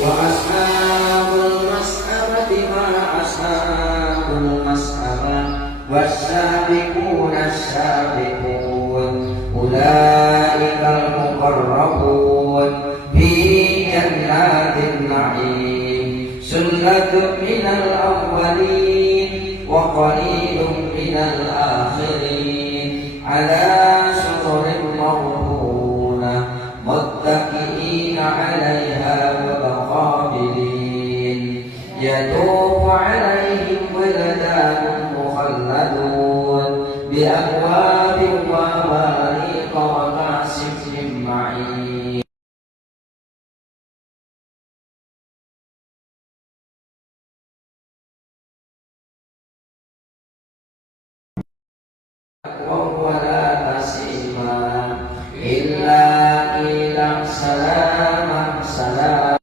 وأصحاب المسألة ما أصحاب المسألة والسابقون السابقون أولئك المقربون في جنات النعيم سلة من الأولين وقليل من الآخرين على سرر موضونة متكئين عليها متقابلين يطوف عليهم ولدان مخلدون بأكواب وأباريق وكأس من معين ولا تسيما إلا قيلا سلاما سلاما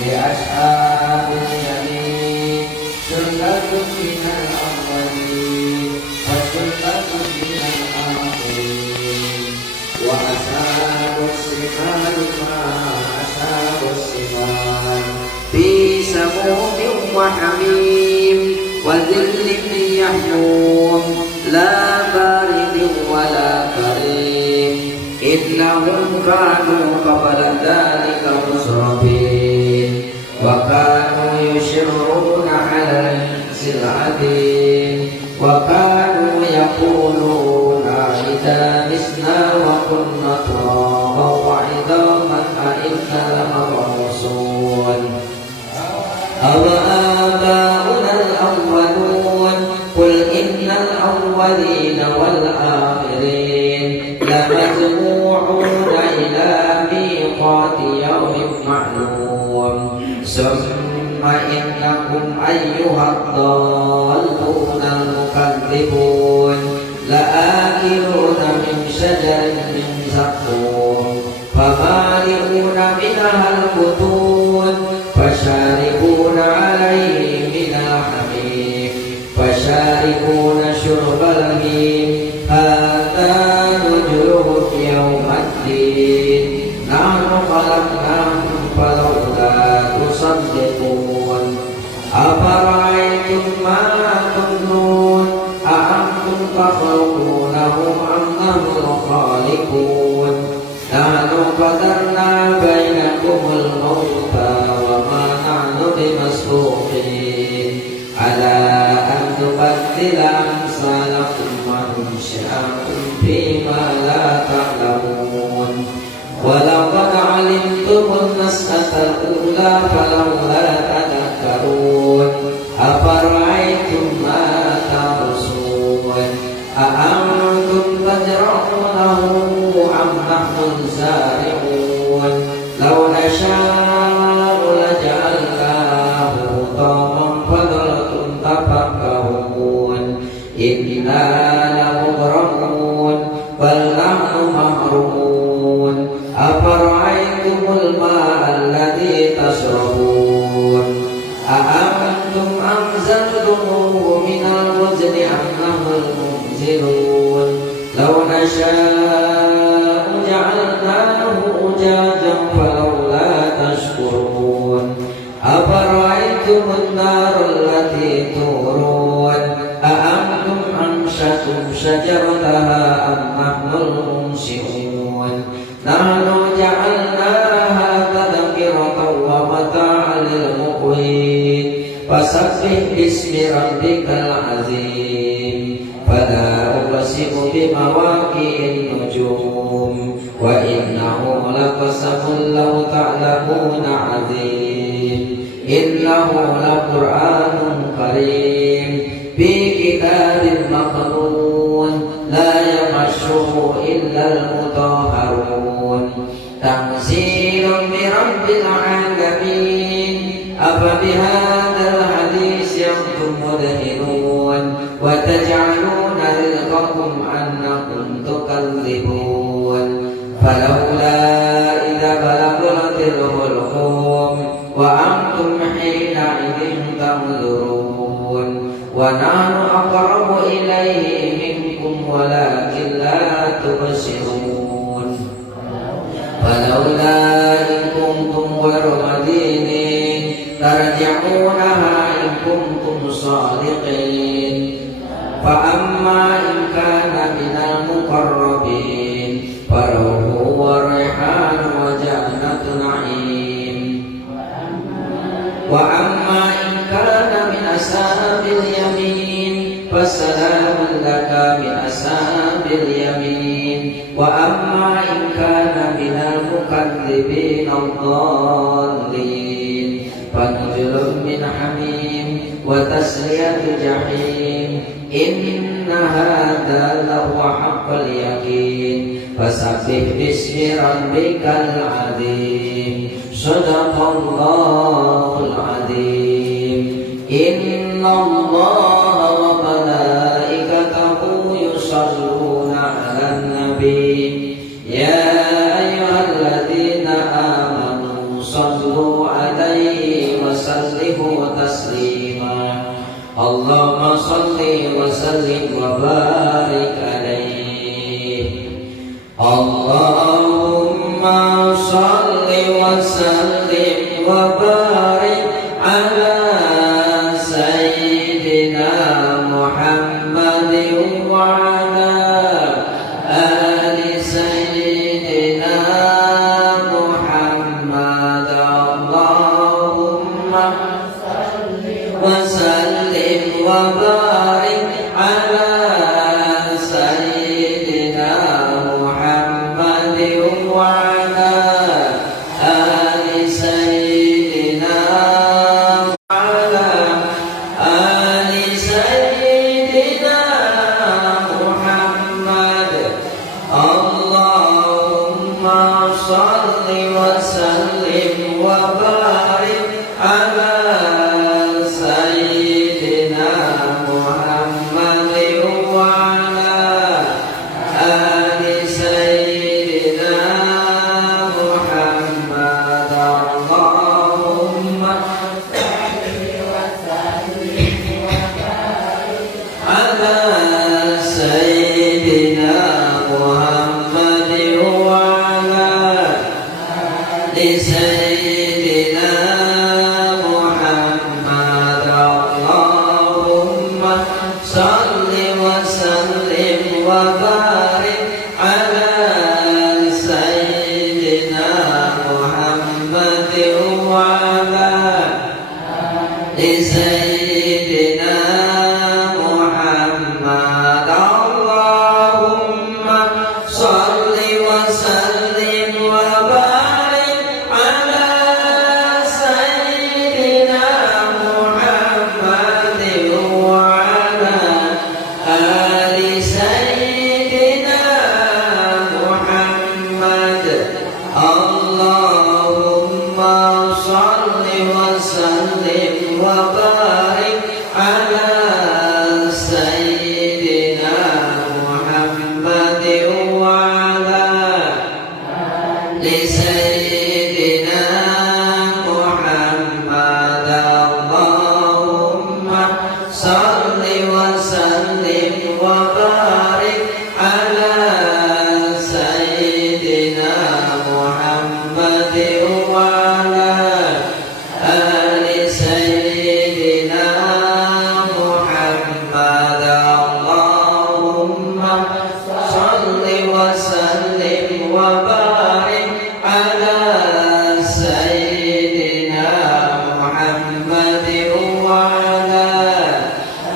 لأصحاب اليمين سلة من الأولين وسلة من الآخرين وأصحاب الشمال ما أصحاب الشمال في سموم وحميم وذل يحموم لا بارد ولا كريم إنهم كانوا قبل ذلك مسرفين وكانوا يشرون على السلعة وكانوا يقولون إذا متنا وكنا ترابا وعظاما أئنا لمبعوثون أو آباؤنا الأولون قل إن الأولين والآخرين لمجموعون إلى ميقات يوم معلوم ثم إنكم أيها الضالون المكذبون لآكلون من شجر من زقوم فمالئون منها البطون فشاربون عليه من الحميم فشاربون شرب الهيم هذا نزلهم يوم الدين نحن خلقناهم فلولا تصدقون أفرأيتم ما تمنون أأنتم تخلقونه أم نحن الخالقون نحن قدرنا بينكم الموت وما نحن بمسبوقين على أن نبدل أمثالكم وننشئكم فيما لا تعلمون ولقد علمتم النشأة الأولى فلولا تذكرون أفرأيتم ما تحرثون أأنتم تزرعونه أم نحن الزارعون لو نشاء لجعلناه حطاما فظلتم تفكهون إنا لمغرمون بل نحن محرومون أفرأيتم الماء الذي تشربون أأنتم أنزلتموه من المزن أم نحن المنزلون لو نشاء جعلناه أجاجا فلولا تشكرون أفرأيتم النار التي تورون أأنتم أنشأتم شجرتها أم نحن المنشئون نحن جعلناها تذكرة ومتاعا للمقوين فسبح باسم ربك العظيم فلا أقسم بمواقع النجوم وإنه لقسم لو تعلمون عظيم إنه لقرآن كريم في كتاب مكنون لا يمسه إلا المطهرون تنزيل من رب العالمين أفبهذا الحديث أنتم مدهنون وتجعلون رزقكم أنكم تكذبون فلولا إذا بلغت الحلقوم وأنتم حينئذ تنظرون ونحن أقرب إليه منكم ولكن لا تبصرون فلولا إن كنتم غير مدينين ترجعونها إن كنتم صادقين فأما إن كان من المقربين فروح وريحان وجنة نعيم وأما إن كان من أصحاب اليمين فسلام لك من أصحاب اليمين وأما إن كان من المكذبين الضالين فنزل من حميم وتسلية جحيم إن هذا لهو حق اليقين فسبح باسم ربك العظيم صدق الله العظيم إن الله وملائكته يصلون على النبي يا أيها الذين آمنوا صلوا عليه وسلموا تسليما اللهم صل وسلم وبارك عليه اللهم صل وسلم وبارك على سيدنا محمد وعلى آل سيدنا محمد اللهم وسلم وبارك على سيدنا محمد وعلى آل سيدنا وعلى آل سيدنا محمد اللهم صل وسلم وبارك على سيدنا محمد وعلى آل سيدنا محمد اللهم على سيدنا محمد وعلى آل سيدنا محمد اللهم صل وسلم وبارك على سيدنا محمد وعلى آل سيدنا محمد اللهم صل وسلم وبارك على سيدنا محمد وعلى آل سيدنا محمد اللهم صل وسلم وبارك على سيدنا محمد وعلى آل سيدنا محمد اللهم صل وسلم وبارك على سيدنا محمد وعلى آل سيدنا محمد اللهم صل وسلم وبارك على سيدنا محمد وعلى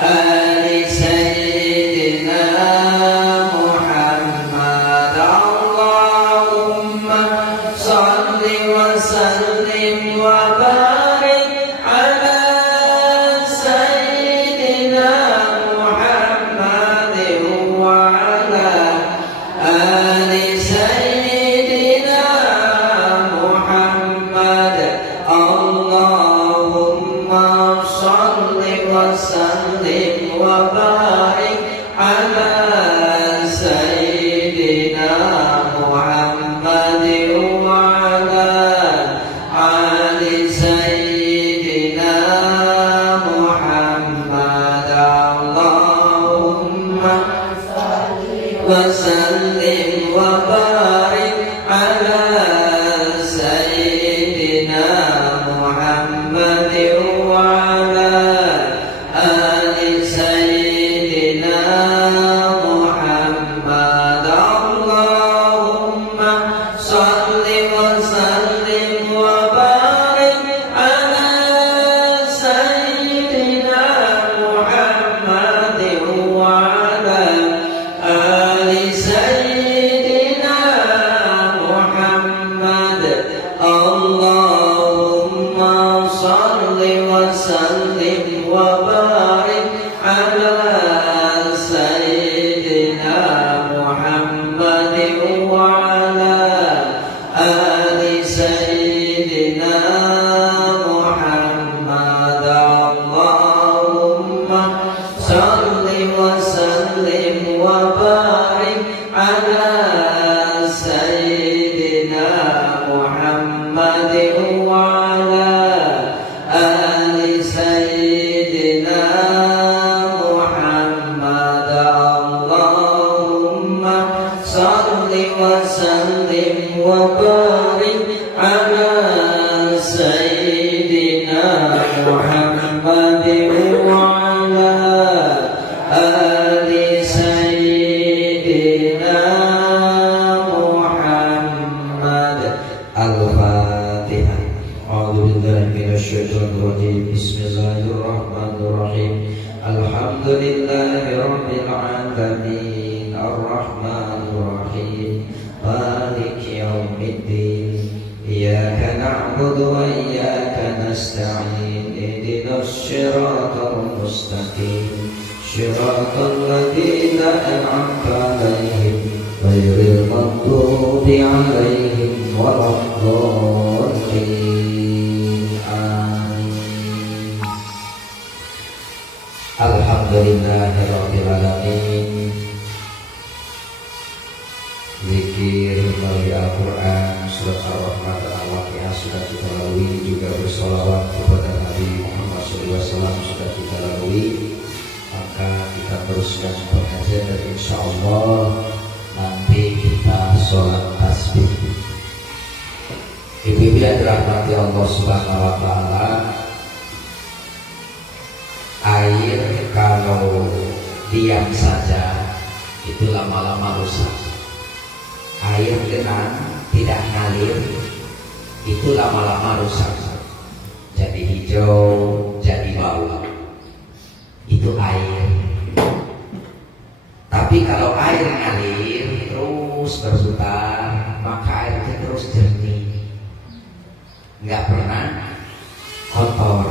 آل سيدنا محمد اللهم صل وسلم وبارك على سيدنا محمد وعلى آل سيدنا وسلم وبارك على سيدنا محمد وعلى آل سيدنا محمد. الفاتحة. أعوذ بالله من الشيطان الرجيم. بسم الله الرحمن الرحيم. الحمد لله رب العالمين الرحمن الرحيم مالك يوم الدين إياك نعبد وإياك نستعين اهدنا الصراط المستقيم صراط الذين أنعمت عليهم غير المغضوب عليهم ولا الضالين. آمين. Alhamdulillahirabbil alamin. Zikir melalui Al-Quran, surat Ar-Rahman dan Al-Waqiah sudah kita lalui, juga bersolawat kepada Nabi Muhammad SAW sudah kita lalui. Maka kita teruskan pengajian dan insya Allah nanti kita sholat tasbih. Ibu-ibu yang dirahmati Allah Subhanahu wa Ta'ala, air kalau diam saja itu lama-lama rusak. Air dengan tidak ngalir itu lama-lama rusak, jadi hijau, jadi bau. Itu air. Tapi kalau air ngalir terus berputar, maka air itu terus jernih, nggak pernah kotor.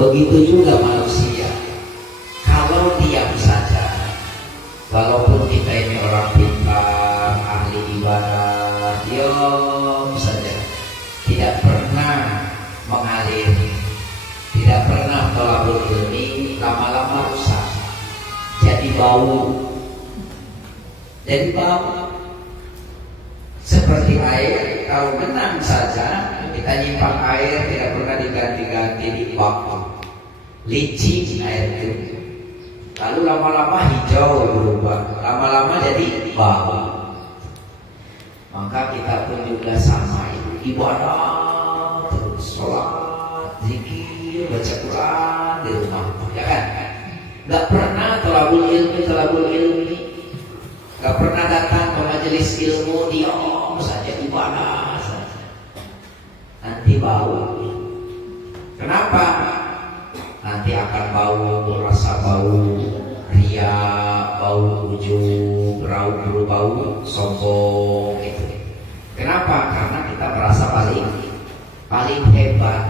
Begitu juga manusia, kalau diam saja, walaupun kita ini orang pintar, ahli ibadah, diam saja, tidak pernah mengalir, tidak pernah thalabul ilmi, lama-lama rusak, jadi bau. Seperti air, kalau menang saja, kita nyimpan air tidak pernah diganti-ganti di waktu, licin air itu, lalu lama-lama hijau berubah, lama-lama jadi bau. Maka kita pun juga sama itu, ibadah terus, sholat, zikir, baca Quran di rumah, ya kan? Gak pernah thalabul ilmi, gak pernah datang ke majelis ilmu, diam saja, ibadah saja, nanti bau. Kenapa? Nanti akan bau, rasa bau ria, bau ujub, bau sombong gitu. Kenapa? Karena kita merasa paling hebat.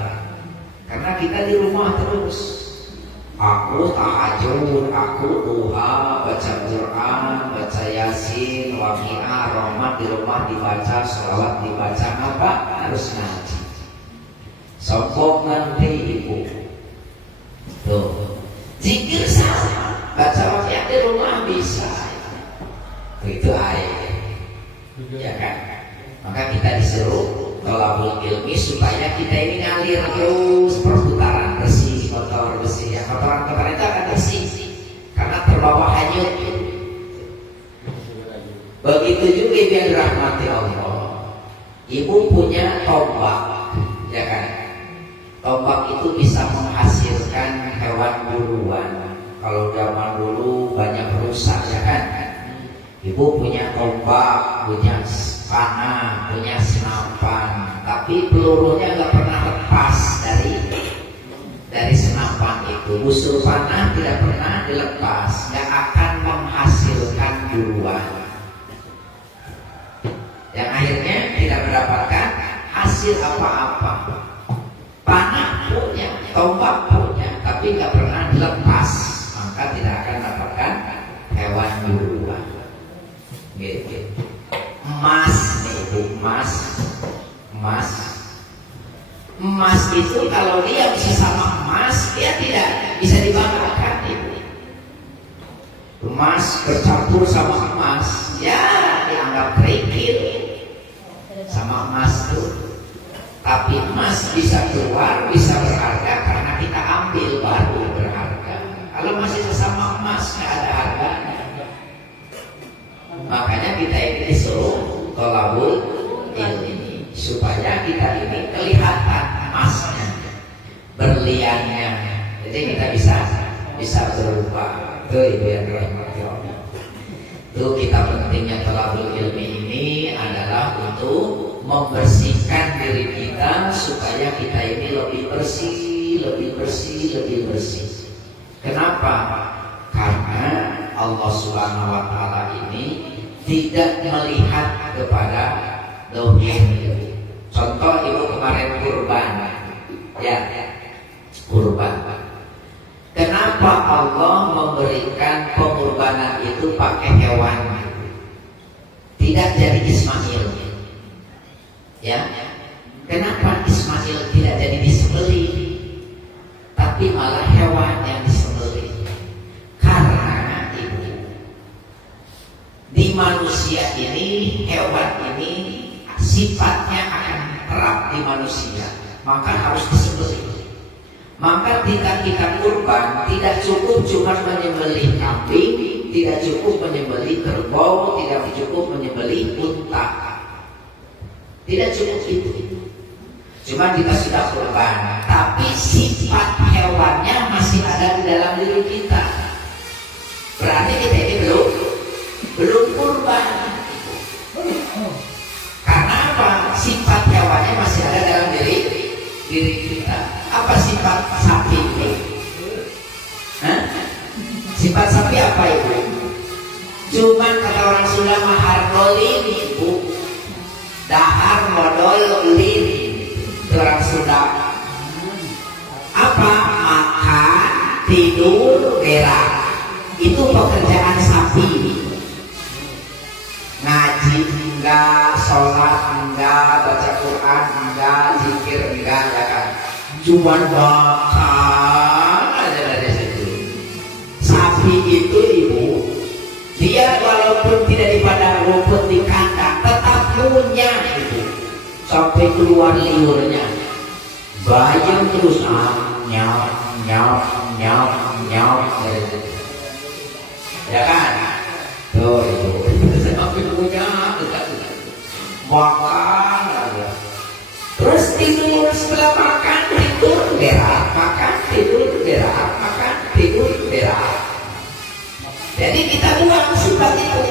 Karena kita di rumah terus, aku tahajud, aku duha, baca Quran, baca Yasin, Waqiah, Rahmat di rumah dibaca, sholawat dibaca, apa? Harus ngaji. Sombong nanti ibu. Tuh, zikir sama, baca Waqiah di rumah bisa. Itu air, ya kan? Maka kita disuruh thalabul ilmi supaya kita ini ngalir terus, perputaran bersih, kotor bersih. Ya, kotoran-kotoran itu akan bersih karena terbawa hanyut. Begitu juga ibu yang dirahmati Allah. Ibu punya tombak, ya kan? Tombak itu bisa menghasilkan hewan buruan. Kalau zaman dulu banyak rusak, ya kan? Ibu punya tombak, punya panah, punya senapan, tapi pelurunya nggak pernah lepas dari senapan itu. Busur panah tidak pernah dilepas, nggak akan menghasilkan buruan. Yang akhirnya tidak mendapatkan hasil apa-apa. Panah punya, tombak punya, tapi nggak pernah dilepas, maka tidak akan mendapatkan hewan buruan. Gitu. Emas nih Bu, emas itu kalau dia sesama emas, dia tidak bisa dibanggakan Ibu. Emas bercampur sama emas, ya dianggap kerikil sama emas itu. Tapi emas bisa keluar, bisa berharga karena kita ambil baru berharga. Kalau masih sesama emas nggak ada harganya. Makanya kita ini disuruh tolabul ilmi supaya kita ini kelihatan emasnya, berliannya. Jadi kita bisa berupa. Itu ibu yang dirahmati Allah. Itu kita pentingnya tolabul ilmi ini adalah untuk membersihkan diri kita supaya kita ini lebih bersih, lebih bersih, lebih bersih. Kenapa? Karena Allah Subhanahu wa taala ini tidak melihat kepada dohir. Contoh ibu kemarin kurban, ya, kurban. Kenapa Allah memberikan pengorbanan itu pakai hewan? Tidak jadi Ismail, ya. Kenapa Ismail tidak jadi disembelih, tapi malah hewan yang disembelih? Karena di manusia ini, hewan ini sifatnya akan terap di manusia, maka harus disembelih. Maka ketika kita kurban, tidak cukup cuma menyembelih kambing, tidak cukup menyembelih kerbau, tidak cukup menyembelih unta, tidak cukup itu. Cuma kita sudah kurban, tapi sifat hewannya masih ada di dalam diri kita. Berarti kita ini belum kurban. Karena apa? Sifat hewannya masih ada dalam diri kita. Apa sifat sapi itu? Sifat sapi apa itu? Cuman kata orang Sunda mahar dolin ibu, dahar modal lin. Itu orang Sunda. Apa? Makan, tidur, berak. Itu pekerjaan sapi. Ngaji enggak, sholat enggak, baca Quran enggak, zikir enggak, ya kan? Cuman makan aja dari situ. Sapi itu ibu, dia walaupun tidak di padang rumput di kandang, tetap punya itu sampai keluar liurnya. Bayang terus nyau nyau nyau nyau dari situ. Ya kan? Tuh itu sampai punya makan aja. Terus tidur, setelah makan tidur berak, makan tidur berak, makan tidur berak. Jadi kita buang sifat itu.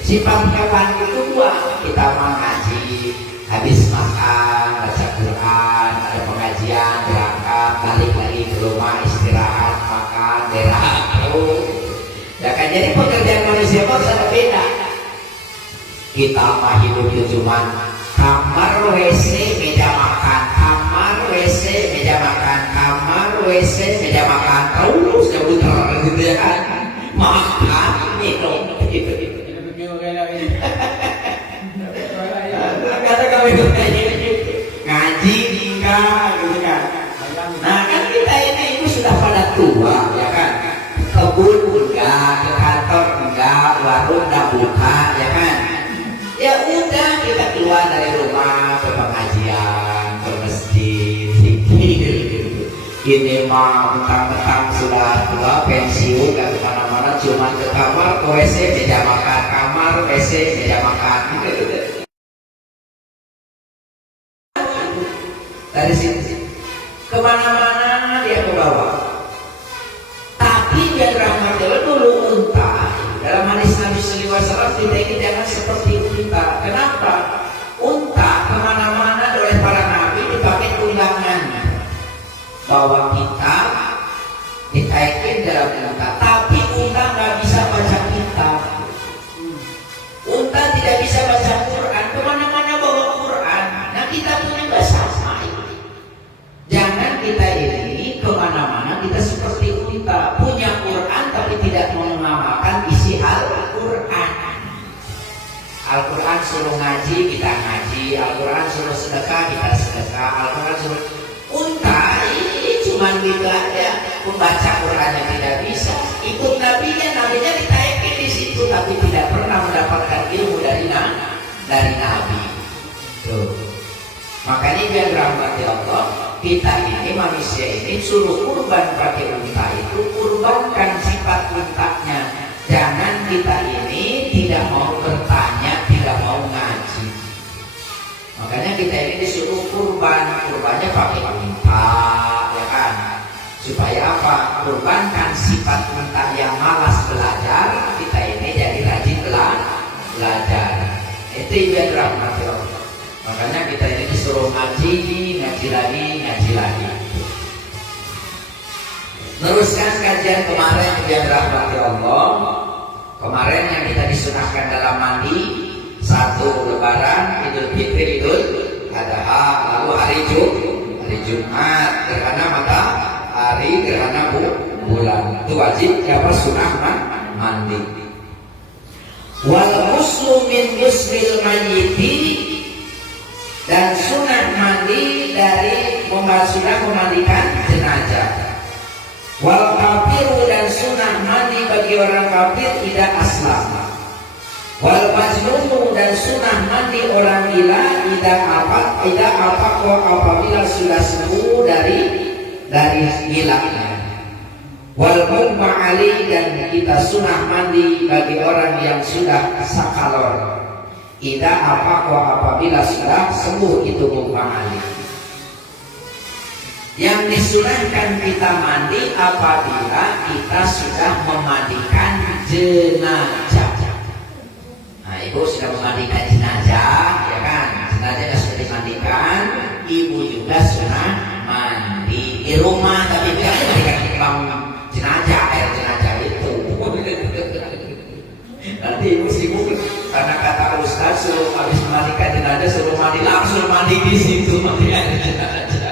Sifat hewan itu buang. Kita mengaji, habis makan, baca Quran, ada pengajian, berangkat, balik lagi ke rumah, istirahat, makan, berak. Ya kan, jadi pekerjaan manusia harus ada beda. Kita mah hidup itu cuman kamar WC meja makan, kamar WC meja makan, kamar WC meja makan, terus kemudian gitu ya kan, makan minum gitu. Kata kami ngaji enggak gitu kan. Nah kan kita ini sudah pada tua ya kan, kebun enggak, ke kantor enggak, warung enggak buka ya kan. Ya udah kita keluar dari rumah ke pengajian, ke masjid, zikir. Ini mah mentang-mentang sudah tua pensiun gak kemana-mana, cuma ke kamar, ke WC meja makan, kamar WC meja makan. Dari sini kemana-mana dia ke bawah. Tapi dia rahmatnya dulu unta. Dalam hadis Nabi Sallallahu Alaihi Wasallam kita ini jangan seperti unta. Kenapa? Unta kemana-mana oleh para nabi dipakai tunggangan. Bawa kitab, dikaitin dalam unta. Tapi unta nggak bisa baca kitab. Unta tidak bisa baca Quran. Kemana-mana bawa Quran. Nah kita punya nggak sama. Jangan kita ini kemana-mana kita seperti unta, punya Quran tapi tidak mengamalkan isi Al-Quran. Al-Quran suruh ngaji, kita ngaji. Al-Quran suruh sedekah, kita sedekah. Al-Quran suruh unta ini cuma gitu aja, membaca Qurannya tidak bisa, ikut nabinya ditaikin di situ tapi tidak pernah mendapatkan ilmu dari Nabi. Tuh. Makanya dia rahmati Allah. Kita ini manusia ini suruh kurban pakai unta itu, kurbankan sifat untanya. Jangan kita ini tidak kita ini disuruh kurbannya pakai unta, ya kan? Supaya apa? Kurbankan sifat unta yang malas belajar, kita ini jadi rajin belajar. Itu yang dirahmati Allah. Makanya kita ini disuruh ngaji lagi. Teruskan kajian kemarin yang dirahmati Allah. Kemarin yang kita disunahkan dalam mandi, 1 Lebaran, Idul Fitri, Idul Adha, lalu hari Jumat, gerhana matahari, gerhana bulan. Itu wajib apa sunah mandi. Wal ghuslu min ghusril mayyiti, dan sunah mandi dari sunah memandikan jenazah. Wal kafiru, dan sunah mandi bagi orang kafir tidak aslam. Wal majnunu, dan sunah mandi orang gila tidak apa kok apabila sudah sembuh dari gilanya. Wal mughma ali, dan kita sunah mandi bagi orang yang sudah sakalor tidak apa kok apabila sudah sembuh itu mughma ali. Yang disunahkan kita mandi apabila kita sudah memandikan jenazah. Nah, ibu sudah memandikan jenazah, ya kan? Jenazahnya sudah dimandikan, ibu juga sunah mandi di rumah, tapi jangan memandikan imam jenazah, air jenazah itu. Nanti ibu sibuk karena kata Ustaz suruh habis memandikan jenazah suruh mandi langsung mandi di situ mandi air jenazah.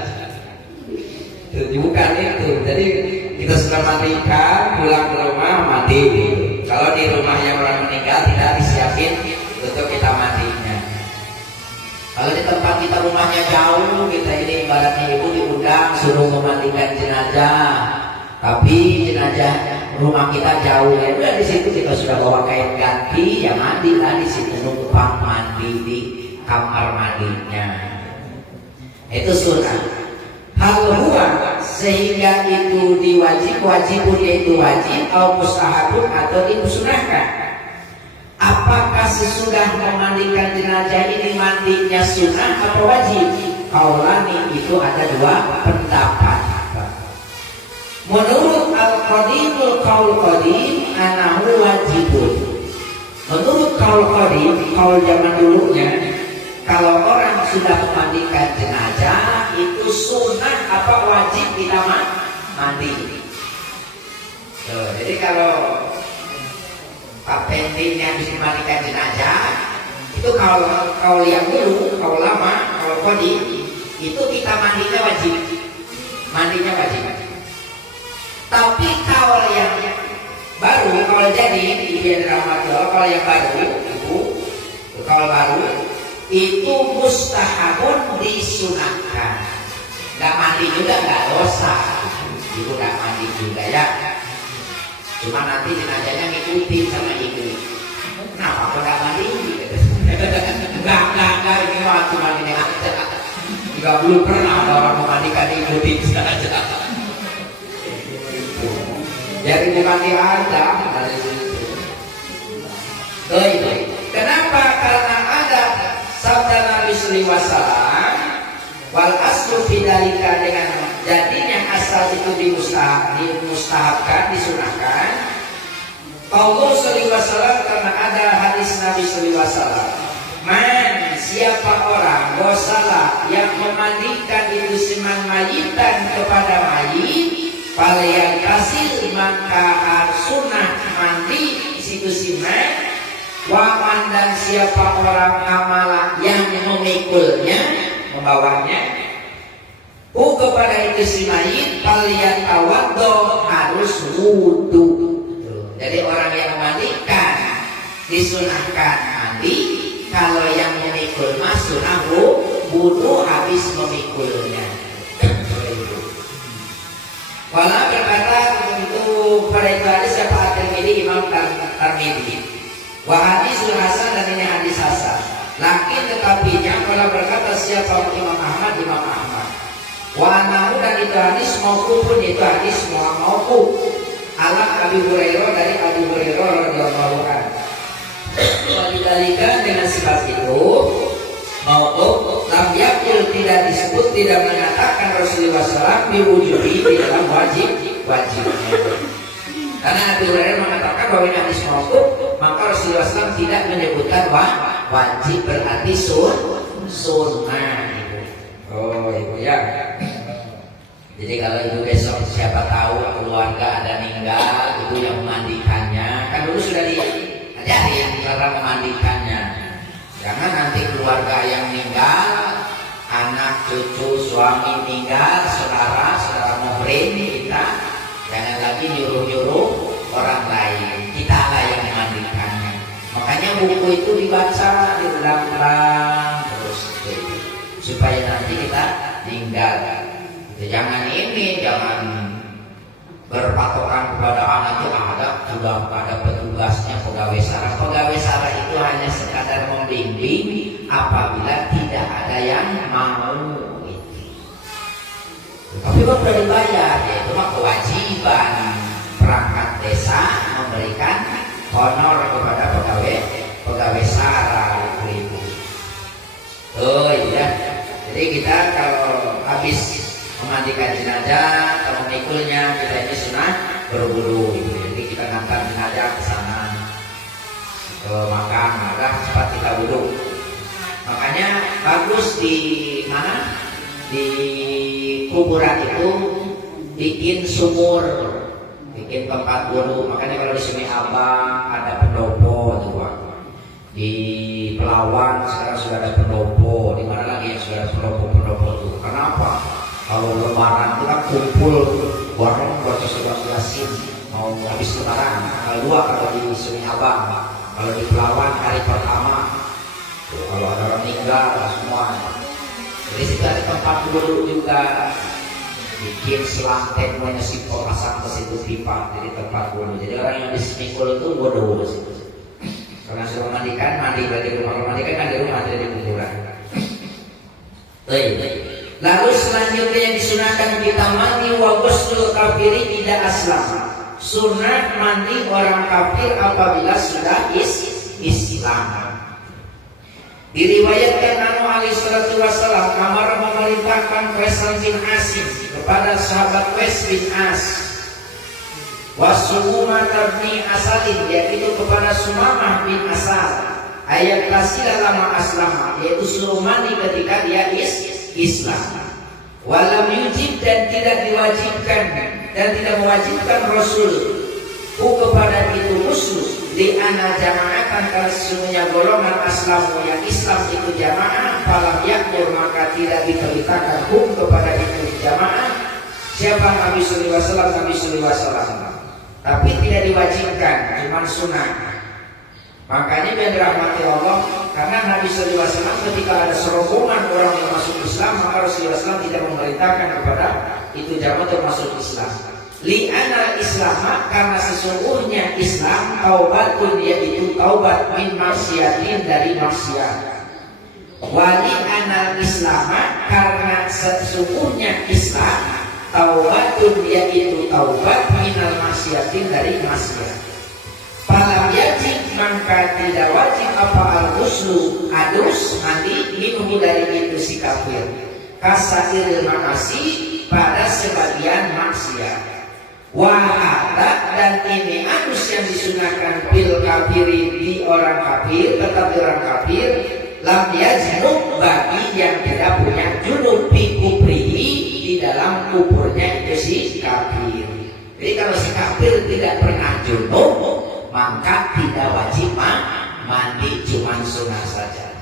Bukan itu. Jadi kita sudah mandikan, pulang ke rumah mandi. Kalau di rumahnya orang meninggal tidak disiapin untuk kita mandinya. Kalau di tempat kita rumahnya jauh, kita ini ibaratnya ibu diundang suruh memandikan jenazah, tapi jenazah rumah kita jauh, ya udah di situ kita sudah bawa kain ganti, ya mandilah di situ, numpang mandi di kamar mandinya. Itu sunnah. Hal huwa, sehingga itu wajibun yaitu wajib, atau mustahabun atau disunahkan. Apakah sesudah memandikan jenazah ini mandinya sunnah atau wajib? Kaulani, itu ada 2 pendapat. Menurut al-qadimul qaul qadim anahu wajibun. Menurut qaul qadim, qaul zaman dulunya, kalau orang sudah memandikan jenazah itu sunnah apa wajib kita mandi. Jadi kalau Pak Pentin yang bisa memandikan jenazah itu kalau yang dulu, kalau lama, kalau qadim itu kita mandinya wajib. Tapi kalau yang baru, kalau jadi dia rahmatullah, kalau yang baru itu, kalau baru itu mustahabun disunahkan. Gak mandi juga gak dosa. Ibu gak mandi juga ya. Cuma nanti jenazahnya ngikutin sama ibu. Kenapa aku gak mandi? Enggak, ini waktu mandi aja. Enggak, belum pernah ada orang memandikan ikutin jenazah. Jadi ibu mandi aja dari situ. Kenapa? Karena ada sabda Nabi sallallahu alaihi wasallam, wal aslu fidzalika, dengan jadinya asal itu dimustahabkan, disunahkan. Allah sallallahu alaihi wasallam, karena ada hadis Nabi sallallahu alaihi wasallam, man, siapa orang gosala yang memandikan itu siman mayitan kepada mayit, yang kasih maka harus sunnah mandi situ siman. Waman, dan siapa orang amalah yang memikulnya, membawanya kepada itu si mayit, kalian tawaddo, harus wudu. Jadi orang yang memandikan disunahkan mandi, kalau yang memikul mas sunah wudu habis memikulnya. Walau berkata untuk pada itu hadis siapa At-Tirmidzi, Imam Tirmidzi. Wa hadisul hasan, dan ini hadis hasan. Lakin tetapinya kalau berkata siapa Imam Ahmad. Wa anahu, dan itu hadis mauqufun, itu hadis mauquf ala Abi Hurairah, dari Abu Hurairah radhiyallahu anhu. Walidalika, dengan sebab itu Mauquf lam yakul tidak disebut, tidak mengatakan Rasulullah SAW diwujubi di dalam wajibnya. Karena Abu Hurairah mengatakan bahwa ini hadis mauquf, maka Rasulullah SAW tidak menyebutkan wajib, berarti sunnah. Oh ibu ya. Jadi kalau ibu besok siapa tahu keluarga ada meninggal, ibu yang memandikannya, kan dulu sudah diajari cara memandikannya. Jangan nanti keluarga yang meninggal, anak, cucu, suami meninggal, saudara muhrim kita, jangan lagi nyuruh-nyuruh orang lain. Kita lah yang memandikannya. Makanya buku itu dibaca, diulang-ulang terus supaya nanti kita tinggal. Jangan jangan berpatokan kepada anak itu sudah ada petugasnya pegawai sarah. Pegawai sarah itu hanya sekadar membimbing apabila tidak ada yang mau. Tapi kok sudah dibayar, ya itu mah kewajiban perangkat desa memberikan honor kepada pegawai sarah itu. Oh iya, jadi kita kalau habis memandikan jenazah atau memikulnya, kita ini sunnah berwudu. Jadi kita ngantar jenazah ke sana, ke makam, maka cepat kita wudu. Makanya bagus di mana? Di kuburan itu bikin sumur, bikin tempat wudu. Makanya kalau di Sumi Abang ada pendopo tuh, Pak. Di Pelawan sekarang sudah ada pendopo. Di mana lagi yang sudah ada pendopo itu? Kenapa? Kalau lebaran itu kan kumpul bareng buat sesuatu Yasin, mau habis lebaran tanggal 2 kalau di Sumi Abang. Kalau di Pelawan hari pertama tuh, kalau ada orang meninggal semua. Jadi situ ada tempat dulu juga, bikin selang semuanya simpel, pasang ke situ pipa, jadi tempat wudhu. Jadi orang yang habis mikul itu wudhu di situ. Karena sudah mandikan, mandi di rumah. Kalau mandikan kan di rumah, tidak di kuburan. Lalu selanjutnya yang disunahkan kita mandi wa ghusl kafiri tidak aslam. Sunat mandi orang kafir apabila sudah Islam. Diriwayatkan Nabi alaihi salatu wasallam amar memerintahkan Qais bin Asim kepada sahabat Qais bin As. Wasumah bin Asalin, yaitu kepada Sumamah bin Asal. Ayat kasila lama aslama, yaitu suruh mandi ketika dia Islam. Walam yujib, dan tidak diwajibkan dan tidak mewajibkan Rasul kepada itu muslim di ana jamaatan, kalau sesungguhnya golongan aslamu yang Islam itu jamaah, falam yakmur, maka tidak diperintahkan kepada itu jamaah. Siapa Nabi sallallahu alaihi wasallam? Nabi sallallahu alaihi wasallam. Tapi tidak diwajibkan, cuma sunnah. Makanya biar dirahmati Allah, karena Nabi sallallahu alaihi wasallam ketika ada serombongan orang yang masuk Islam, maka Rasulullah SAW tidak memerintahkan kepada itu jamaah untuk masuk Islam. Li'anal Islam, karena sesungguhnya Islam taubatun, yaitu taubat min maksiatin, dari maksiat. Wali anal Islam, karena sesungguhnya Islam taubatun, yaitu taubat minal maksiatin, dari maksiat. Falam yajib, maka tidak wajib apa al-ghuslu, adus mandi minhu, dari itu si kafir, kasairil makasi, pada sebagian maksiat. Wahada, dan ini adus yang disunahkan bil kafiri, di orang kafir, tetap di orang kafir. Lam yajnub, bagi yang tidak punya junub fi kubrihi, di dalam kuburnya itu si kafir. Jadi kalau si kafir tidak pernah junub, maka tidak wajib mandi, cuma sunnah saja.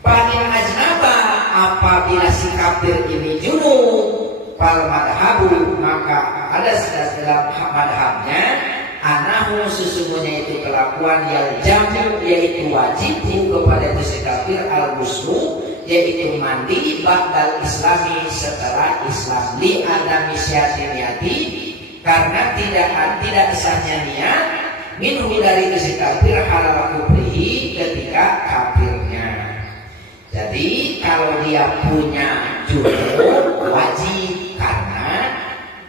Fa'in ajnaba, apabila si kafir ini junub, fal madhabu, maka ada dalam madhabnya anahu, sesungguhnya itu kelakuan yang jamu, yaitu wajib kepada itu si kafir al-ghuslu, yaitu mandi ba'dal islami, setelah Islam. Li adami syati niati, karena tidak sahnya niat minhu, dari itu si kafir halal kubrihi, ketika kafirnya. Jadi kalau dia punya junub wajib, karena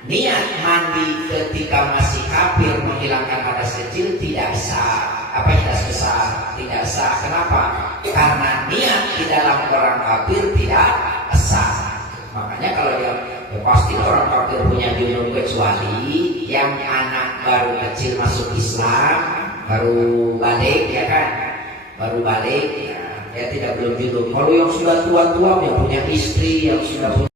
niat mandi ketika masih kafir menghilangkan hadas kecil tidak sah. Apa hadas besar? Tidak sah. Kenapa? Karena niat di dalam orang kafir tidak sah. Makanya kalau yang pasti orang kafir punya junub, kecuali yang anak baru kecil masuk Islam, baru balik ya kan, baru balik ya tidak belum junub. Kalau yang sudah tua-tua, yang punya istri, yang sudah punya